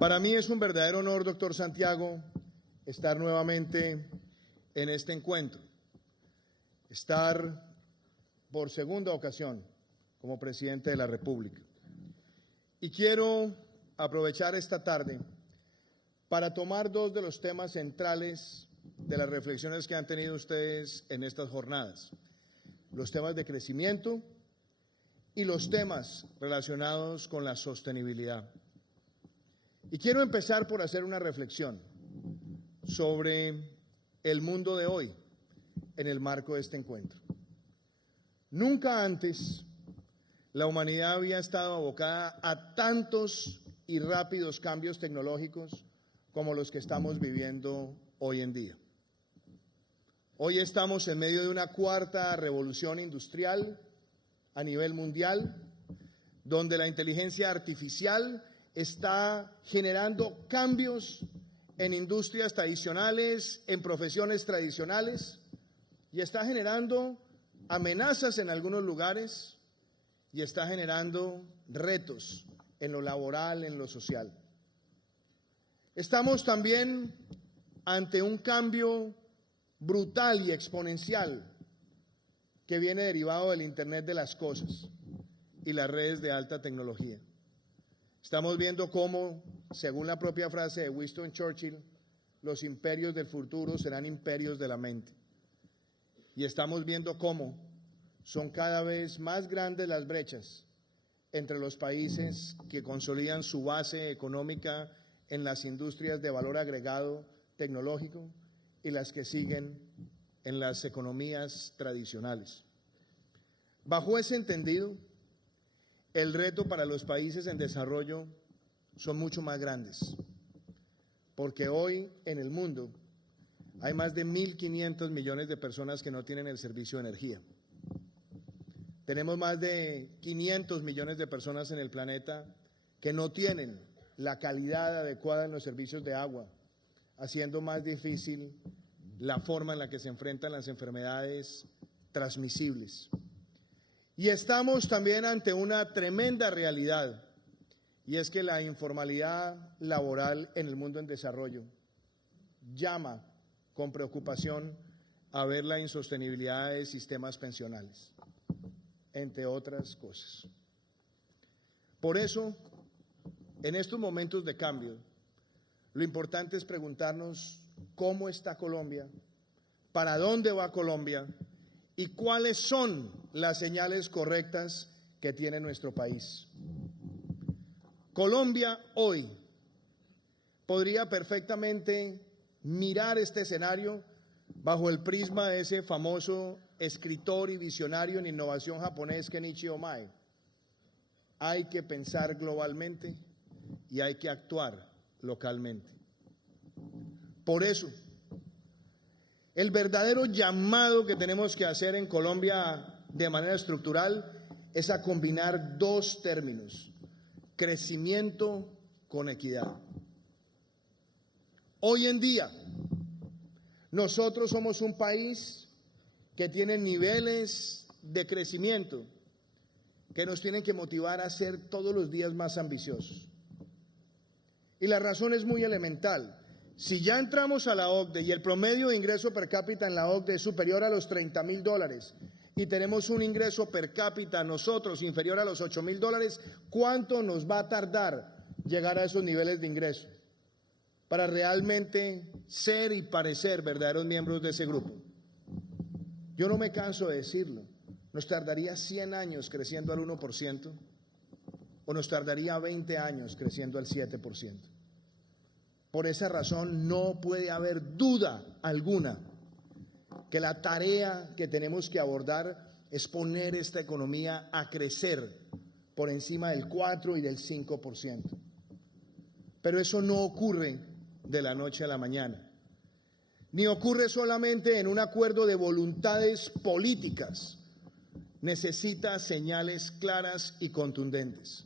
Para mí es un verdadero honor, doctor Santiago, estar nuevamente en este encuentro, estar por segunda ocasión como presidente de la República. Y quiero aprovechar esta tarde para tomar dos de los temas centrales de las reflexiones que han tenido ustedes en estas jornadas: los temas de crecimiento y los temas relacionados con la sostenibilidad. Y quiero empezar por hacer una reflexión sobre el mundo de hoy en el marco de este encuentro. Nunca antes la humanidad había estado abocada a tantos y rápidos cambios tecnológicos como los que estamos viviendo hoy en día. Hoy estamos en medio de una cuarta revolución industrial a nivel mundial, donde la inteligencia artificial está generando cambios en industrias tradicionales, en profesiones tradicionales, y está generando amenazas en algunos lugares y está generando retos en lo laboral, en lo social. Estamos también ante un cambio brutal y exponencial que viene derivado del Internet de las cosas y las redes de alta tecnología. Estamos viendo cómo, según la propia frase de Winston Churchill, los imperios del futuro serán imperios de la mente. Y estamos viendo cómo son cada vez más grandes las brechas entre los países que consolidan su base económica en las industrias de valor agregado tecnológico y las que siguen en las economías tradicionales. Bajo ese entendido, el reto para los países en desarrollo son mucho más grandes, porque hoy en el mundo hay más de 1.500 millones de personas que no tienen el servicio de energía. Tenemos más de 500 millones de personas en el planeta que no tienen la calidad adecuada en los servicios de agua, haciendo más difícil la forma en la que se enfrentan las enfermedades transmisibles. Y estamos también ante una tremenda realidad, y es que la informalidad laboral en el mundo en desarrollo llama con preocupación a ver la insostenibilidad de sistemas pensionales, entre otras cosas. Por eso, en estos momentos de cambio, lo importante es preguntarnos cómo está Colombia, para dónde va Colombia y cuáles son las señales correctas que tiene nuestro país. Colombia hoy podría perfectamente mirar este escenario bajo el prisma de ese famoso escritor y visionario en innovación japonés Kenichi Ohmae. Hay que pensar globalmente y hay que actuar localmente. Por eso, el verdadero llamado que tenemos que hacer en Colombia de manera estructural es a combinar dos términos: crecimiento con equidad. Hoy en día, nosotros somos un país que tiene niveles de crecimiento que nos tienen que motivar a ser todos los días más ambiciosos. Y la razón es muy elemental. Si ya entramos a la OCDE y el promedio de ingreso per cápita en la OCDE es superior a los $30.000 y tenemos un ingreso per cápita nosotros inferior a los $8.000, ¿cuánto nos va a tardar llegar a esos niveles de ingreso para realmente ser y parecer verdaderos miembros de ese grupo? Yo no me canso de decirlo. ¿Nos tardaría 100 años creciendo al 1% o nos tardaría 20 años creciendo al 7%? Por esa razón no puede haber duda alguna que la tarea que tenemos que abordar es poner esta economía a crecer por encima del 4 y del 5%. Pero eso no ocurre de la noche a la mañana, ni ocurre solamente en un acuerdo de voluntades políticas. Necesita señales claras y contundentes.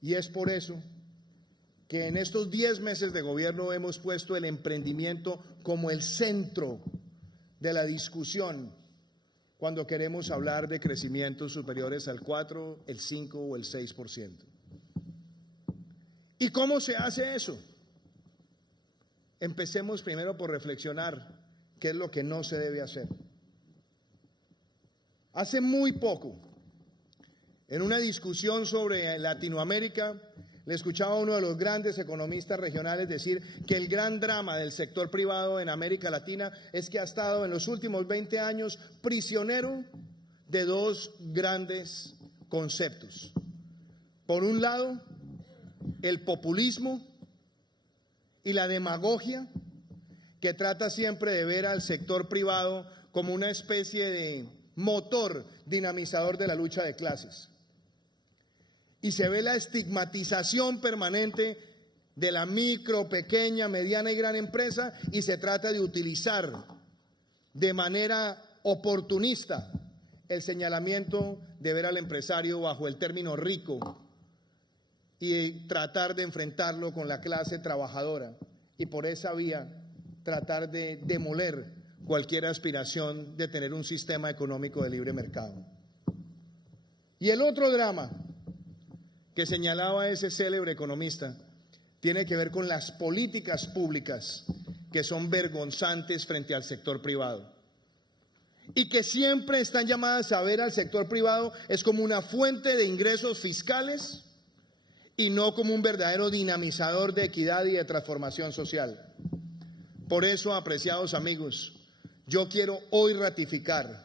Y es por eso que en estos 10 meses de gobierno hemos puesto el emprendimiento como el centro de la discusión cuando queremos hablar de crecimientos superiores al 4, el 5 o el 6%. ¿Y cómo se hace eso? Empecemos primero por reflexionar qué es lo que no se debe hacer. Hace muy poco, en una discusión sobre Latinoamérica, le escuchaba a uno de los grandes economistas regionales decir que el gran drama del sector privado en América Latina es que ha estado en los últimos 20 años prisionero de dos grandes conceptos. Por un lado, el populismo y la demagogia, que trata siempre de ver al sector privado como una especie de motor dinamizador de la lucha de clases. Y se ve la estigmatización permanente de la micro, pequeña, mediana y gran empresa, y se trata de utilizar de manera oportunista el señalamiento de ver al empresario bajo el término rico y tratar de enfrentarlo con la clase trabajadora, y por esa vía tratar de demoler cualquier aspiración de tener un sistema económico de libre mercado. Y el otro drama que señalaba ese célebre economista tiene que ver con las políticas públicas que son vergonzantes frente al sector privado y que siempre están llamadas a ver al sector privado es como una fuente de ingresos fiscales y no como un verdadero dinamizador de equidad y de transformación social. Por eso, apreciados amigos, yo quiero hoy ratificar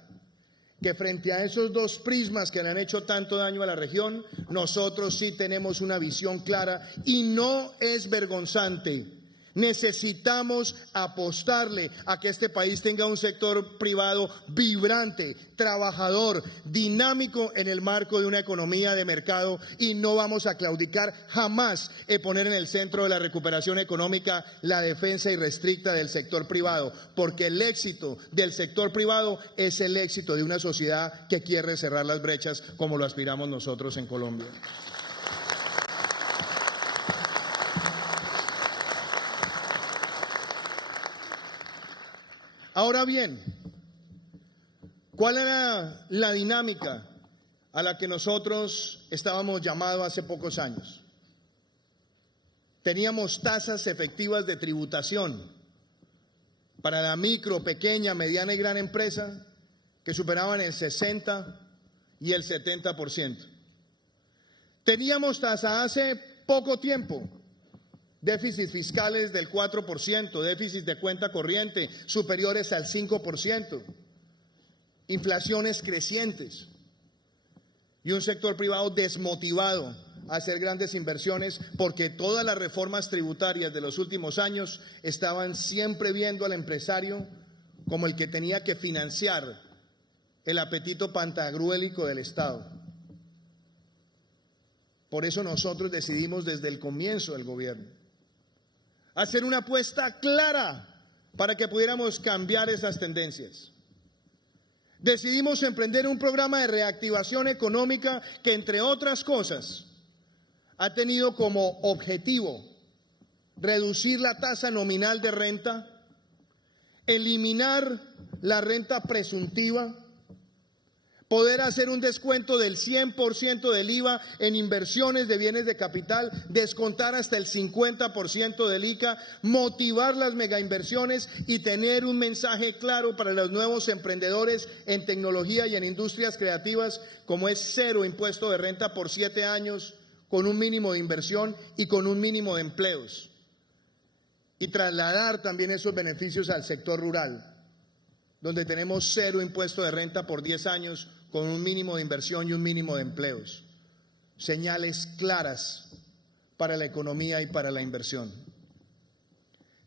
que frente a esos dos prismas que le han hecho tanto daño a la región, nosotros sí tenemos una visión clara y no es vergonzante. Necesitamos apostarle a que este país tenga un sector privado vibrante, trabajador, dinámico en el marco de una economía de mercado, y no vamos a claudicar jamás en poner en el centro de la recuperación económica la defensa irrestricta del sector privado, porque el éxito del sector privado es el éxito de una sociedad que quiere cerrar las brechas como lo aspiramos nosotros en Colombia. Ahora bien, ¿cuál era la dinámica a la que nosotros estábamos llamados hace pocos años? Teníamos tasas efectivas de tributación para la micro, pequeña, mediana y gran empresa que superaban el 60 y el 70%. Teníamos tasa hace poco tiempo, déficits fiscales del 4%, déficits de cuenta corriente superiores al 5%, inflaciones crecientes y un sector privado desmotivado a hacer grandes inversiones porque todas las reformas tributarias de los últimos años estaban siempre viendo al empresario como el que tenía que financiar el apetito pantagruélico del Estado. Por eso nosotros decidimos desde el comienzo del gobierno hacer una apuesta clara para que pudiéramos cambiar esas tendencias. Decidimos emprender un programa de reactivación económica que, entre otras cosas, ha tenido como objetivo reducir la tasa nominal de renta, eliminar la renta presuntiva, poder hacer un descuento del 100% del IVA en inversiones de bienes de capital, descontar hasta el 50% del ICA, motivar las megainversiones y tener un mensaje claro para los nuevos emprendedores en tecnología y en industrias creativas, como es cero impuesto de renta por 7 años, con un mínimo de inversión y con un mínimo de empleos. Y trasladar también esos beneficios al sector rural, donde tenemos cero impuesto de renta por 10 años, con un mínimo de inversión y un mínimo de empleos. Señales claras para la economía y para la inversión.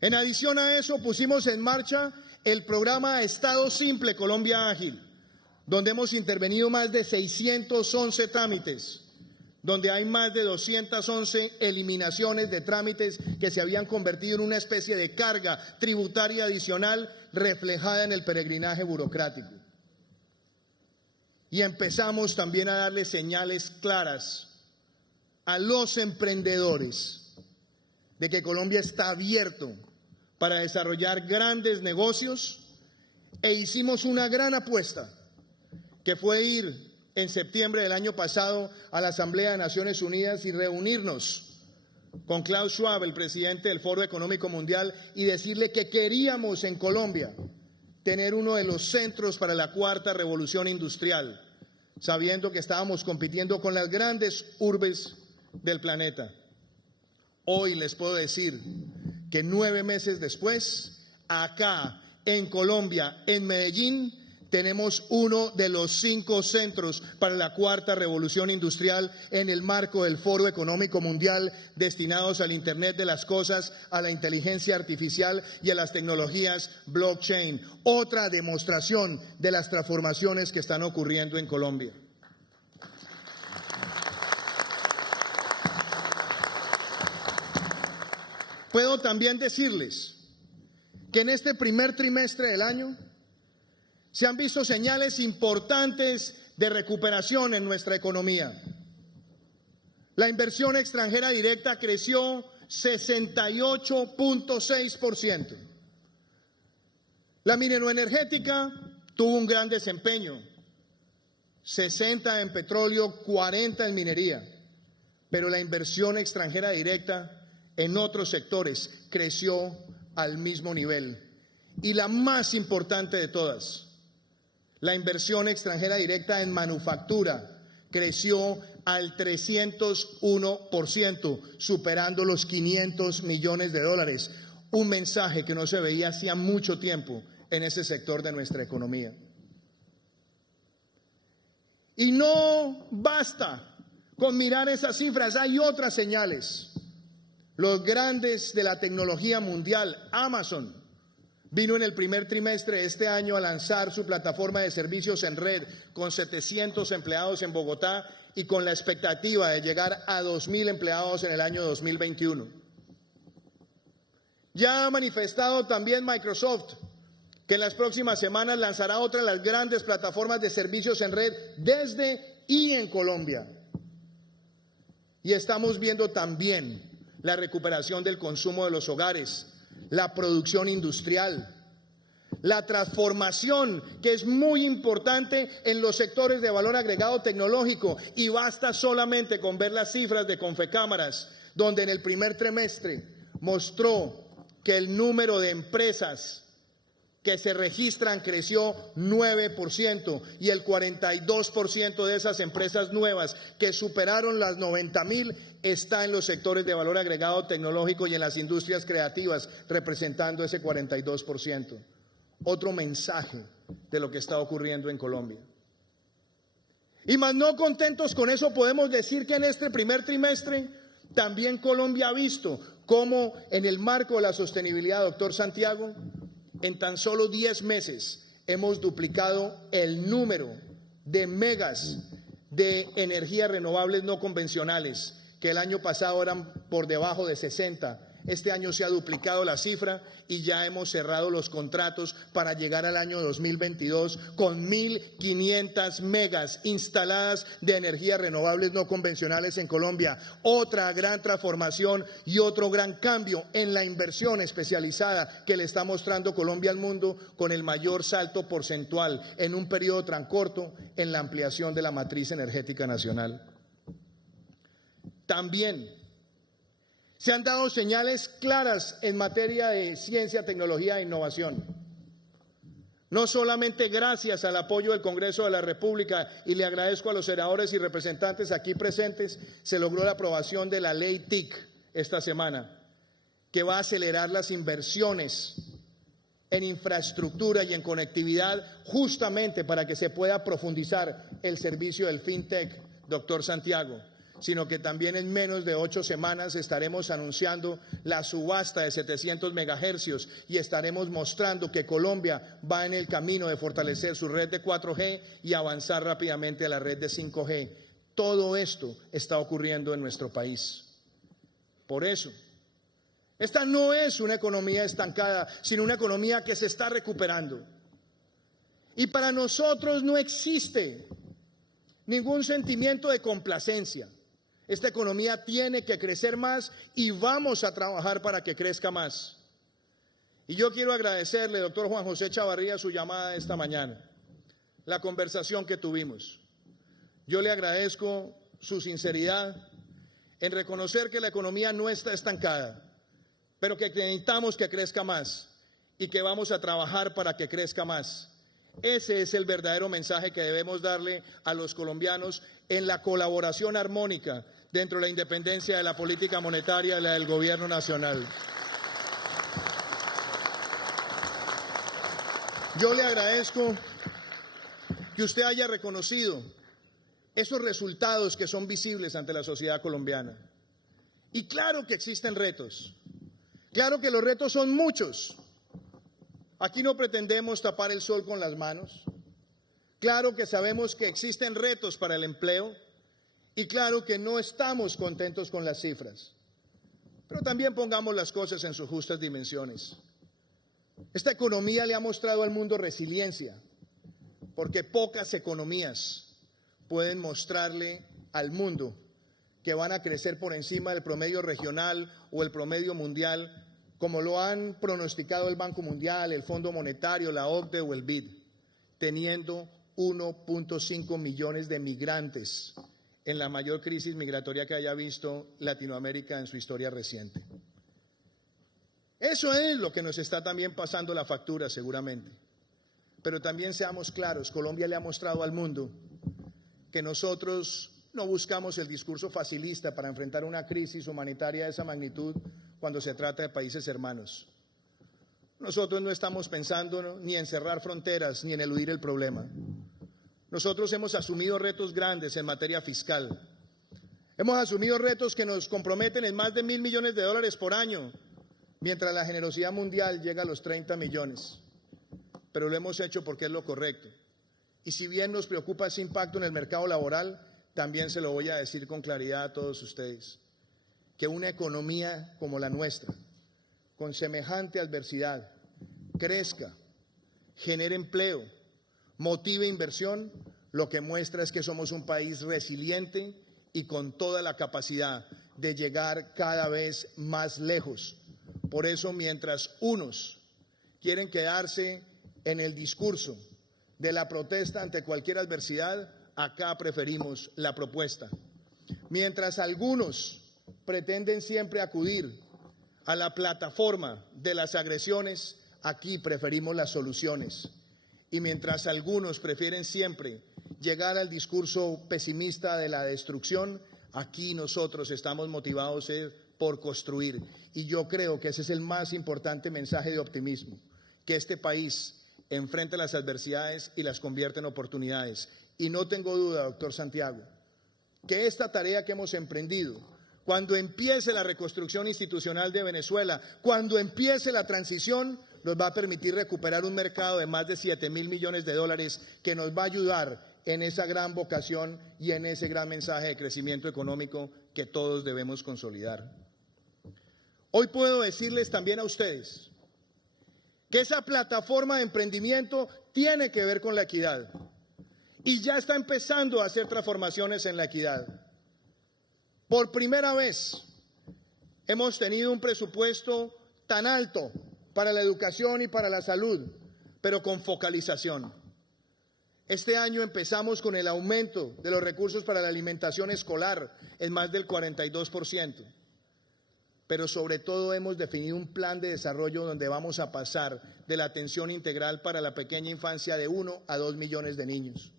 En adición a eso, pusimos en marcha el programa Estado Simple Colombia Ágil, donde hemos intervenido más de 611 trámites, donde hay más de 211 eliminaciones de trámites que se habían convertido en una especie de carga tributaria adicional reflejada en el peregrinaje burocrático. Y empezamos también a darle señales claras a los emprendedores de que Colombia está abierto para desarrollar grandes negocios, e hicimos una gran apuesta que fue ir en septiembre del año pasado a la Asamblea de Naciones Unidas y reunirnos con Klaus Schwab, el presidente del Foro Económico Mundial, y decirle que queríamos en Colombia tener uno de los centros para la cuarta revolución industrial, sabiendo que estábamos compitiendo con las grandes urbes del planeta. Hoy les puedo decir que 9 meses después, acá en Colombia, en Medellín, tenemos uno de los 5 centros para la cuarta revolución industrial en el marco del Foro Económico Mundial, destinados al Internet de las Cosas, a la inteligencia artificial y a las tecnologías blockchain. Otra demostración de las transformaciones que están ocurriendo en Colombia. Puedo también decirles que en este primer trimestre del año se han visto señales importantes de recuperación en nuestra economía. La inversión extranjera directa creció 68.6%. La mineroenergética tuvo un gran desempeño, 60 en petróleo, 40 en minería, pero la inversión extranjera directa en otros sectores creció al mismo nivel. Y la más importante de todas, la inversión extranjera directa en manufactura creció al 301%, superando los 500 millones de dólares. Un mensaje que no se veía hacía mucho tiempo en ese sector de nuestra economía. Y no basta con mirar esas cifras, hay otras señales. Los grandes de la tecnología mundial, Amazon, vino en el primer trimestre de este año a lanzar su plataforma de servicios en red con 700 empleados en Bogotá y con la expectativa de llegar a 2.000 empleados en el año 2021. Ya ha manifestado también Microsoft que en las próximas semanas lanzará otra de las grandes plataformas de servicios en red desde y en Colombia. Y estamos viendo también la recuperación del consumo de los hogares, la producción industrial, la transformación que es muy importante en los sectores de valor agregado tecnológico, y basta solamente con ver las cifras de Confecámaras, donde en el primer trimestre mostró que el número de empresas que se registran creció 9% y el 42% de esas empresas nuevas que superaron las 90.000 está en los sectores de valor agregado tecnológico y en las industrias creativas, representando ese 42%. Otro mensaje de lo que está ocurriendo en Colombia. Y más no contentos con eso, podemos decir que en este primer trimestre también Colombia ha visto cómo en el marco de la sostenibilidad, doctor Santiago, en tan solo 10 meses hemos duplicado el número de megas de energías renovables no convencionales, que el año pasado eran por debajo de 60. Este año se ha duplicado la cifra y ya hemos cerrado los contratos para llegar al año 2022 con 1.500 megas instaladas de energías renovables no convencionales en Colombia. Otra gran transformación y otro gran cambio en la inversión especializada que le está mostrando Colombia al mundo, con el mayor salto porcentual en un periodo tan corto en la ampliación de la matriz energética nacional. También se han dado señales claras en materia de ciencia, tecnología e innovación. No solamente gracias al apoyo del Congreso de la República, y le agradezco a los senadores y representantes aquí presentes, se logró la aprobación de la ley TIC esta semana, que va a acelerar las inversiones en infraestructura y en conectividad, justamente para que se pueda profundizar el servicio del FinTech, doctor Santiago, sino que también en menos de 8 semanas estaremos anunciando la subasta de 700 megahercios y estaremos mostrando que Colombia va en el camino de fortalecer su red de 4G y avanzar rápidamente a la red de 5G. Todo esto está ocurriendo en nuestro país. Por eso, esta no es una economía estancada, sino una economía que se está recuperando. Y para nosotros no existe ningún sentimiento de complacencia. Esta economía tiene que crecer más y vamos a trabajar para que crezca más. Y yo quiero agradecerle, doctor Juan José Chavarría, su llamada esta mañana, la conversación que tuvimos. Yo le agradezco su sinceridad, en reconocer que la economía no está estancada, pero que necesitamos que crezca más y que vamos a trabajar para que crezca más. Ese es el verdadero mensaje que debemos darle a los colombianos en la colaboración armónica dentro de la independencia de la política monetaria y la del gobierno nacional. Yo le agradezco que usted haya reconocido esos resultados que son visibles ante la sociedad colombiana. Y claro que existen retos, claro que los retos son muchos. Aquí no pretendemos tapar el sol con las manos. Claro que sabemos que existen retos para el empleo y claro que no estamos contentos con las cifras. Pero también pongamos las cosas en sus justas dimensiones. Esta economía le ha mostrado al mundo resiliencia, porque pocas economías pueden mostrarle al mundo que van a crecer por encima del promedio regional o el promedio mundial, como lo han pronosticado el Banco Mundial, el Fondo Monetario, la OCDE o el BID, teniendo 1.5 millones de migrantes en la mayor crisis migratoria que haya visto Latinoamérica en su historia reciente. Eso es lo que nos está también pasando la factura seguramente. Pero también seamos claros, Colombia le ha mostrado al mundo que nosotros no buscamos el discurso facilista para enfrentar una crisis humanitaria de esa magnitud cuando se trata de países hermanos. Nosotros no estamos pensando ni en cerrar fronteras ni en eludir el problema. Nosotros hemos asumido retos grandes en materia fiscal. Hemos asumido retos que nos comprometen en más de $1.000 millones por año, mientras la generosidad mundial llega a los 30 millones. Pero lo hemos hecho porque es lo correcto. Y si bien nos preocupa ese impacto en el mercado laboral, también se lo voy a decir con claridad a todos ustedes, que una economía como la nuestra, con semejante adversidad, crezca, genere empleo, motive inversión, lo que muestra es que somos un país resiliente y con toda la capacidad de llegar cada vez más lejos. Por eso, mientras unos quieren quedarse en el discurso de la protesta ante cualquier adversidad, acá preferimos la propuesta. Mientras algunos pretenden siempre acudir a la plataforma de las agresiones, aquí preferimos las soluciones. Y mientras algunos prefieren siempre llegar al discurso pesimista de la destrucción, aquí nosotros estamos motivados por construir. Y yo creo que ese es el más importante mensaje de optimismo, que este país enfrente las adversidades y las convierte en oportunidades. Y no tengo duda, doctor Santiago, que esta tarea que hemos emprendido, cuando empiece la reconstrucción institucional de Venezuela, cuando empiece la transición, nos va a permitir recuperar un mercado de más de $7.000 millones que nos va a ayudar en esa gran vocación y en ese gran mensaje de crecimiento económico que todos debemos consolidar. Hoy puedo decirles también a ustedes que esa plataforma de emprendimiento tiene que ver con la equidad y ya está empezando a hacer transformaciones en la equidad. Por primera vez hemos tenido un presupuesto tan alto para la educación y para la salud, pero con focalización. Este año empezamos con el aumento de los recursos para la alimentación escolar en más del 42%. Pero sobre todo hemos definido un plan de desarrollo donde vamos a pasar de la atención integral para la pequeña infancia de 1 a 2 millones de niños.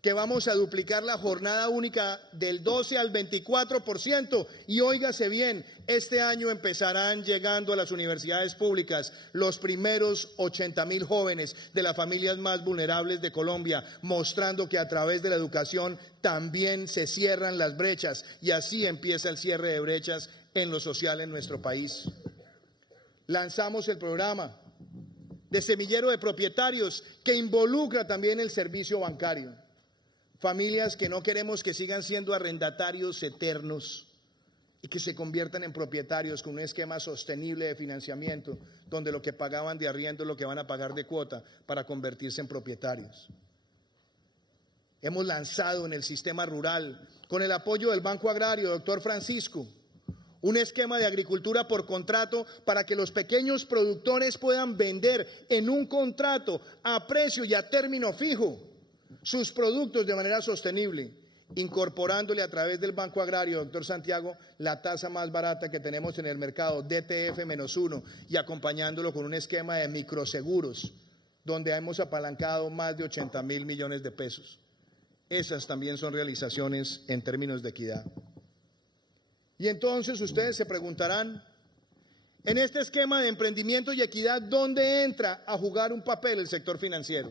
Que vamos a duplicar la jornada única del 12 al 24%. Y óigase bien, este año empezarán llegando a las universidades públicas los primeros 80.000 jóvenes de las familias más vulnerables de Colombia, mostrando que a través de la educación también se cierran las brechas y así empieza el cierre de brechas en lo social en nuestro país. Lanzamos el programa de semillero de propietarios que involucra también el servicio bancario. Familias que no queremos que sigan siendo arrendatarios eternos y que se conviertan en propietarios con un esquema sostenible de financiamiento, donde lo que pagaban de arriendo es lo que van a pagar de cuota para convertirse en propietarios. Hemos lanzado en el sistema rural, con el apoyo del Banco Agrario, doctor Francisco, un esquema de agricultura por contrato para que los pequeños productores puedan vender en un contrato a precio y a término fijo sus productos de manera sostenible incorporándole a través del Banco Agrario, doctor Santiago, la tasa más barata que tenemos en el mercado, DTF-1, y acompañándolo con un esquema de microseguros, donde hemos apalancado más de 80.000 millones de pesos. Esas también son realizaciones en términos de equidad. Y entonces ustedes se preguntarán, en este esquema de emprendimiento y equidad, ¿dónde entra a jugar un papel el sector financiero?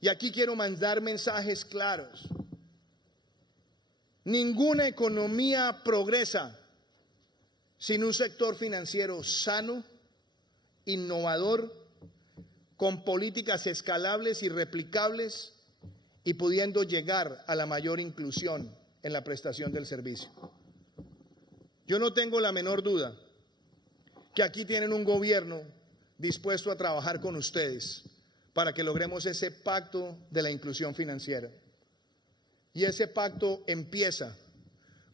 Y aquí quiero mandar mensajes claros. Ninguna economía progresa sin un sector financiero sano, innovador, con políticas escalables y replicables y pudiendo llegar a la mayor inclusión en la prestación del servicio. Yo no tengo la menor duda que aquí tienen un gobierno dispuesto a trabajar con ustedes para que logremos ese pacto de la inclusión financiera. Y ese pacto empieza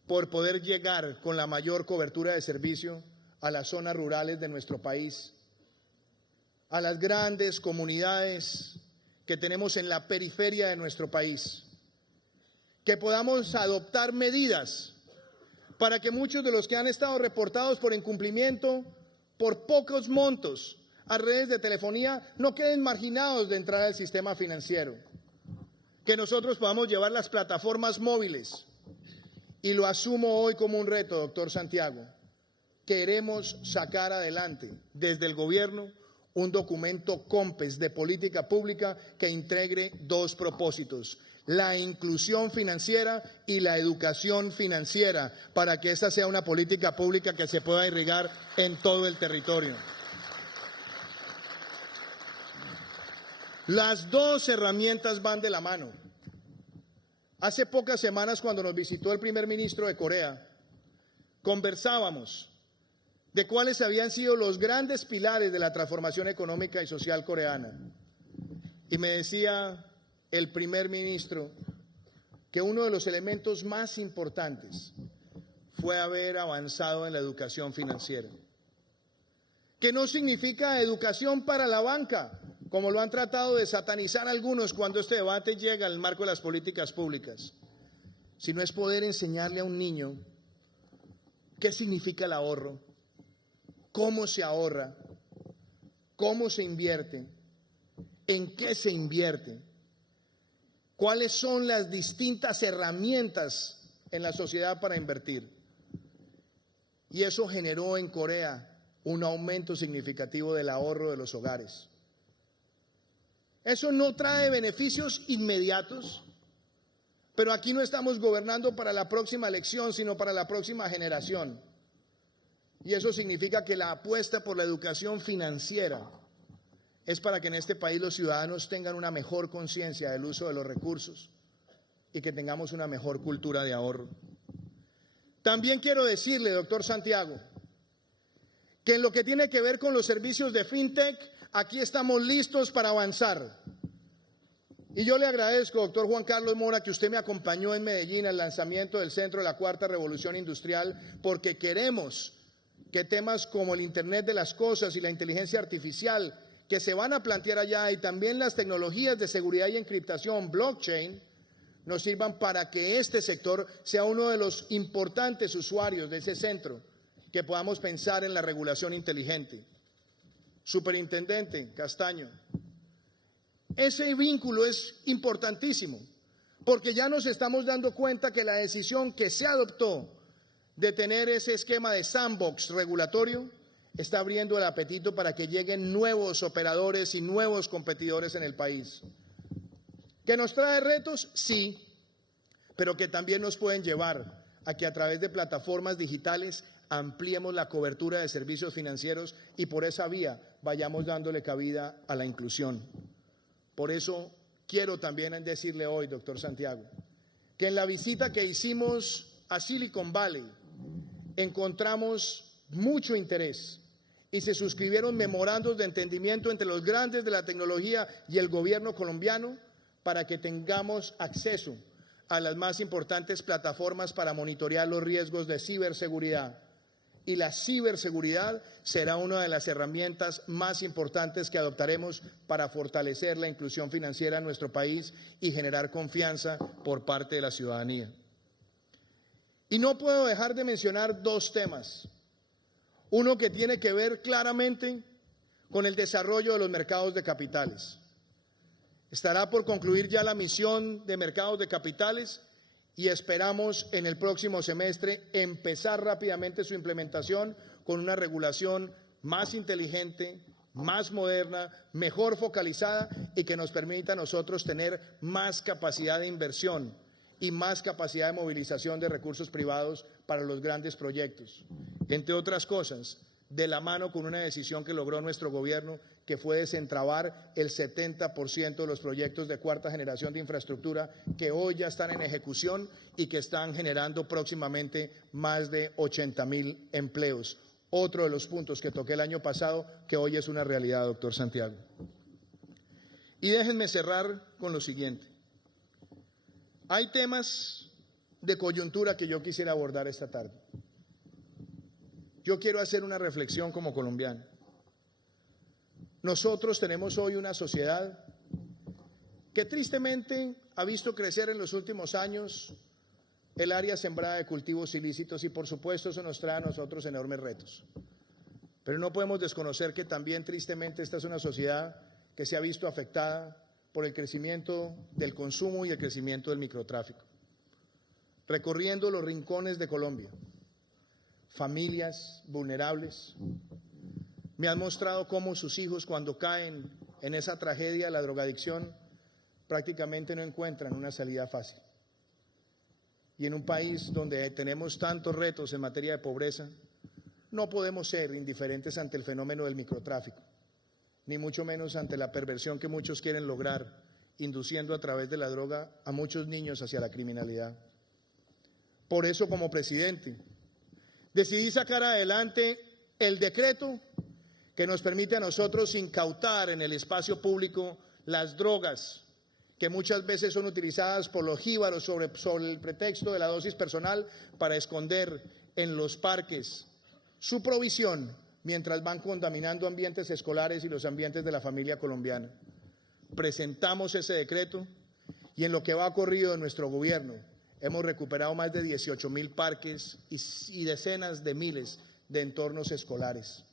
por poder llegar con la mayor cobertura de servicio a las zonas rurales de nuestro país, a las grandes comunidades que tenemos en la periferia de nuestro país, que podamos adoptar medidas para que muchos de los que han estado reportados por incumplimiento por pocos montos a redes de telefonía no queden marginados de entrar al sistema financiero, que nosotros podamos llevar las plataformas móviles. Y lo asumo hoy como un reto, doctor Santiago. Queremos sacar adelante desde el gobierno un documento COMPES de política pública que integre dos propósitos: la inclusión financiera y la educación financiera, para que esta sea una política pública que se pueda irrigar en todo el territorio. Las dos herramientas van de la mano. Hace pocas semanas, cuando nos visitó el primer ministro de Corea, conversábamos de cuáles habían sido los grandes pilares de la transformación económica y social coreana. Y me decía el primer ministro que uno de los elementos más importantes fue haber avanzado en la educación financiera, que no significa educación para la banca, como lo han tratado de satanizar algunos cuando este debate llega al marco de las políticas públicas, sino es poder enseñarle a un niño qué significa el ahorro, cómo se ahorra, cómo se invierte, en qué se invierte, cuáles son las distintas herramientas en la sociedad para invertir. Y eso generó en Corea un aumento significativo del ahorro de los hogares. Eso no trae beneficios inmediatos, pero aquí no estamos gobernando para la próxima elección, sino para la próxima generación. Y eso significa que la apuesta por la educación financiera es para que en este país los ciudadanos tengan una mejor conciencia del uso de los recursos y que tengamos una mejor cultura de ahorro. También quiero decirle, doctor Santiago, que en lo que tiene que ver con los servicios de FinTech, aquí estamos listos para avanzar. Y yo le agradezco, doctor Juan Carlos Mora, que usted me acompañó en Medellín al lanzamiento del Centro de la Cuarta Revolución Industrial, porque queremos que temas como el Internet de las Cosas y la inteligencia artificial que se van a plantear allá, y también las tecnologías de seguridad y encriptación, blockchain, nos sirvan para que este sector sea uno de los importantes usuarios de ese centro, que podamos pensar en la regulación inteligente. Superintendente Castaño, ese vínculo es importantísimo, porque ya nos estamos dando cuenta que la decisión que se adoptó de tener ese esquema de sandbox regulatorio está abriendo el apetito para que lleguen nuevos operadores y nuevos competidores en el país. ¿Que nos trae retos? Sí, pero que también nos pueden llevar a que a través de plataformas digitales ampliemos la cobertura de servicios financieros y por esa vía vayamos dándole cabida a la inclusión. Por eso quiero también decirle hoy, doctor Santiago, que en la visita que hicimos a Silicon Valley encontramos mucho interés y se suscribieron memorandos de entendimiento entre los grandes de la tecnología y el gobierno colombiano para que tengamos acceso a las más importantes plataformas para monitorear los riesgos de ciberseguridad, y la ciberseguridad será una de las herramientas más importantes que adoptaremos para fortalecer la inclusión financiera en nuestro país y generar confianza por parte de la ciudadanía. Y no puedo dejar de mencionar dos temas. Uno que tiene que ver claramente con el desarrollo de los mercados de capitales. Estará por concluir ya la misión de mercados de capitales y esperamos en el próximo semestre empezar rápidamente su implementación con una regulación más inteligente, más moderna, mejor focalizada y que nos permita a nosotros tener más capacidad de inversión y más capacidad de movilización de recursos privados para los grandes proyectos. Entre otras cosas, de la mano con una decisión que logró nuestro gobierno, que fue desentrabar el 70% de los proyectos de cuarta generación de infraestructura que hoy ya están en ejecución y que están generando próximamente más de 80,000 empleos. Otro de los puntos que toqué el año pasado, que hoy es una realidad, doctor Santiago. Y déjenme cerrar con lo siguiente. Hay temas de coyuntura que yo quisiera abordar esta tarde. Yo quiero hacer una reflexión como colombiano. Nosotros tenemos hoy una sociedad que tristemente ha visto crecer en los últimos años el área sembrada de cultivos ilícitos y por supuesto eso nos trae a nosotros enormes retos. Pero no podemos desconocer que también tristemente esta es una sociedad que se ha visto afectada por el crecimiento del consumo y el crecimiento del microtráfico. Recorriendo los rincones de Colombia, familias vulnerables me han mostrado cómo sus hijos, cuando caen en esa tragedia de la drogadicción, prácticamente no encuentran una salida fácil. Y en un país donde tenemos tantos retos en materia de pobreza, no podemos ser indiferentes ante el fenómeno del microtráfico, ni mucho menos ante la perversión que muchos quieren lograr, induciendo a través de la droga a muchos niños hacia la criminalidad. Por eso, como presidente, decidí sacar adelante el decreto que nos permite a nosotros incautar en el espacio público las drogas que muchas veces son utilizadas por los jíbaros sobre el pretexto de la dosis personal para esconder en los parques su provisión mientras van contaminando ambientes escolares y los ambientes de la familia colombiana. Presentamos ese decreto y en lo que va corrido de nuestro gobierno hemos recuperado más de 18,000 parques y decenas de miles de entornos escolares.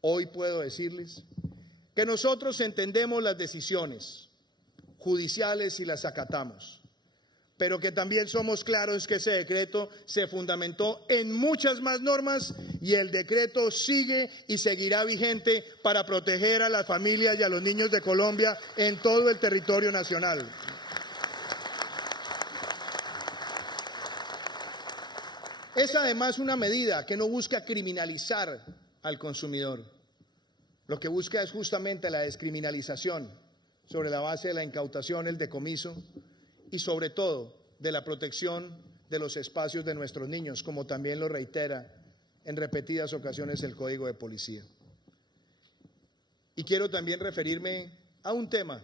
Hoy puedo decirles que nosotros entendemos las decisiones judiciales y las acatamos, pero que también somos claros que ese decreto se fundamentó en muchas más normas y el decreto sigue y seguirá vigente para proteger a las familias y a los niños de Colombia en todo el territorio nacional. Es además una medida que no busca criminalizar al consumidor. Lo que busca es justamente la descriminalización sobre la base de la incautación, el decomiso y sobre todo de la protección de los espacios de nuestros niños, como también lo reitera en repetidas ocasiones el Código de Policía. Y quiero también referirme a un tema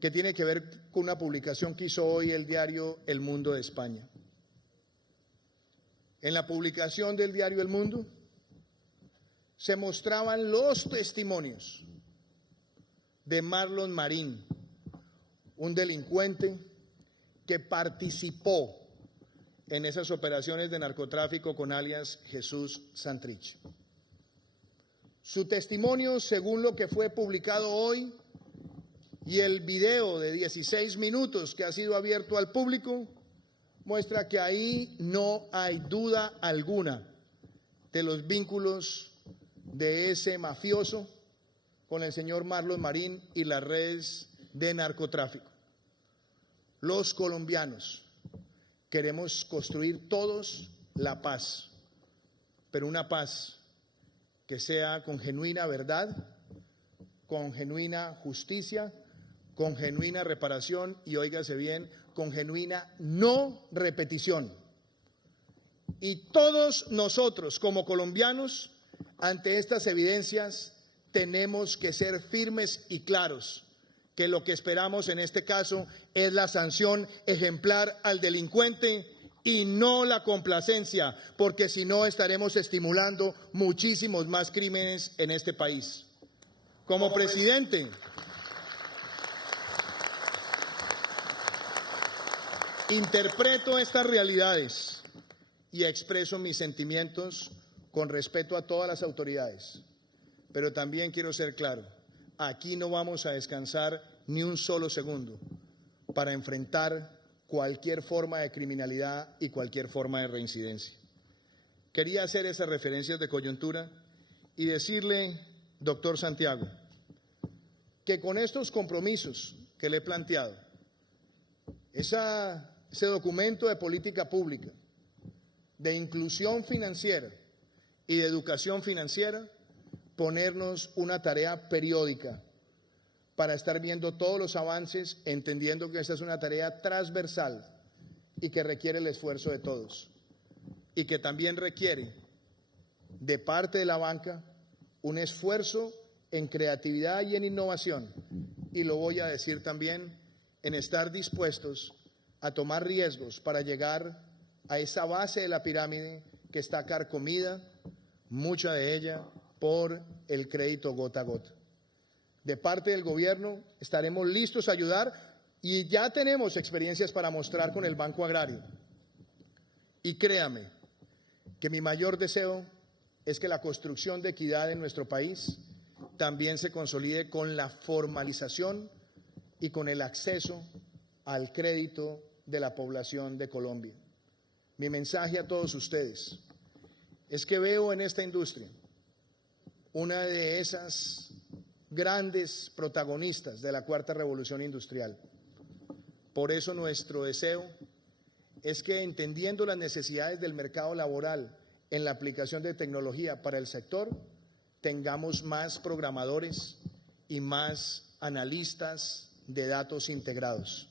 que tiene que ver con una publicación que hizo hoy el diario El Mundo de España. En la publicación del diario El Mundo se mostraban los testimonios de Marlon Marín, un delincuente que participó en esas operaciones de narcotráfico con alias Jesús Santrich. Su testimonio, según lo que fue publicado hoy, y el video de 16 minutos que ha sido abierto al público, muestra que ahí no hay duda alguna de los vínculos de ese mafioso con el señor Marlon Marín y las redes de narcotráfico. Los colombianos queremos construir todos la paz, pero una paz que sea con genuina verdad, con genuina justicia, con genuina reparación y, óigase bien, con genuina no repetición. Y todos nosotros como colombianos, ante estas evidencias, tenemos que ser firmes y claros que lo que esperamos en este caso es la sanción ejemplar al delincuente y no la complacencia, porque si no estaremos estimulando muchísimos más crímenes en este país. Como presidente, interpreto estas realidades y expreso mis sentimientos con respeto a todas las autoridades, pero también quiero ser claro, aquí no vamos a descansar ni un solo segundo para enfrentar cualquier forma de criminalidad y cualquier forma de reincidencia. Quería hacer esas referencias de coyuntura y decirle, doctor Santiago, que con estos compromisos que le he planteado, ese documento de política pública, de inclusión financiera y de educación financiera, ponernos una tarea periódica para estar viendo todos los avances, entendiendo que esta es una tarea transversal y que requiere el esfuerzo de todos y que también requiere de parte de la banca un esfuerzo en creatividad y en innovación, y lo voy a decir también, en estar dispuestos a tomar riesgos para llegar a esa base de la pirámide que está carcomida, mucha de ella por el crédito gota a gota. De parte del gobierno estaremos listos a ayudar y ya tenemos experiencias para mostrar con el Banco Agrario. Y créame que mi mayor deseo es que la construcción de equidad en nuestro país también se consolide con la formalización y con el acceso al crédito de la población de Colombia. Mi mensaje a todos ustedes es que veo en esta industria una de esas grandes protagonistas de la cuarta revolución industrial. Por eso nuestro deseo es que, entendiendo las necesidades del mercado laboral en la aplicación de tecnología para el sector, tengamos más programadores y más analistas de datos integrados.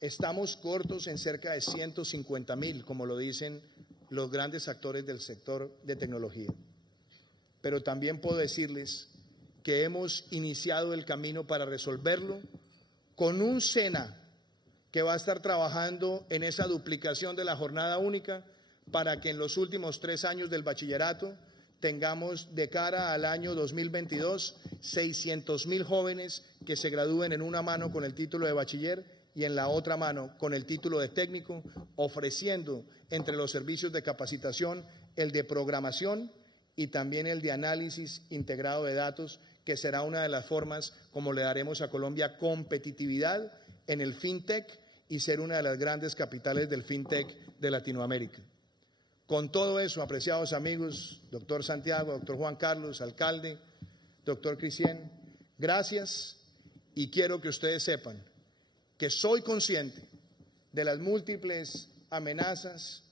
Estamos cortos en cerca de 150,000, como lo dicen los grandes actores del sector de tecnología. Pero también puedo decirles que hemos iniciado el camino para resolverlo con un SENA que va a estar trabajando en esa duplicación de la jornada única para que en los últimos 3 años del bachillerato tengamos de cara al año 2022 600,000 jóvenes que se gradúen en una mano con el título de bachiller y en la otra mano con el título de técnico, ofreciendo entre los servicios de capacitación el de programación y también el de análisis integrado de datos, que será una de las formas como le daremos a Colombia competitividad en el fintech y ser una de las grandes capitales del fintech de Latinoamérica. Con todo eso, apreciados amigos, doctor Santiago, doctor Juan Carlos, alcalde, doctor Cristian, gracias, y quiero que ustedes sepan que soy consciente de las múltiples amenazas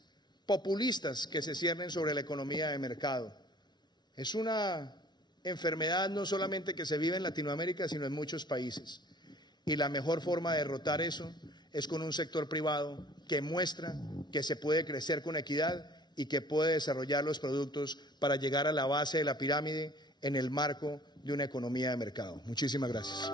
populistas que se ciernen sobre la economía de mercado. Es una enfermedad no solamente que se vive en Latinoamérica, sino en muchos países. Y la mejor forma de derrotar eso es con un sector privado que muestra que se puede crecer con equidad y que puede desarrollar los productos para llegar a la base de la pirámide en el marco de una economía de mercado. Muchísimas gracias.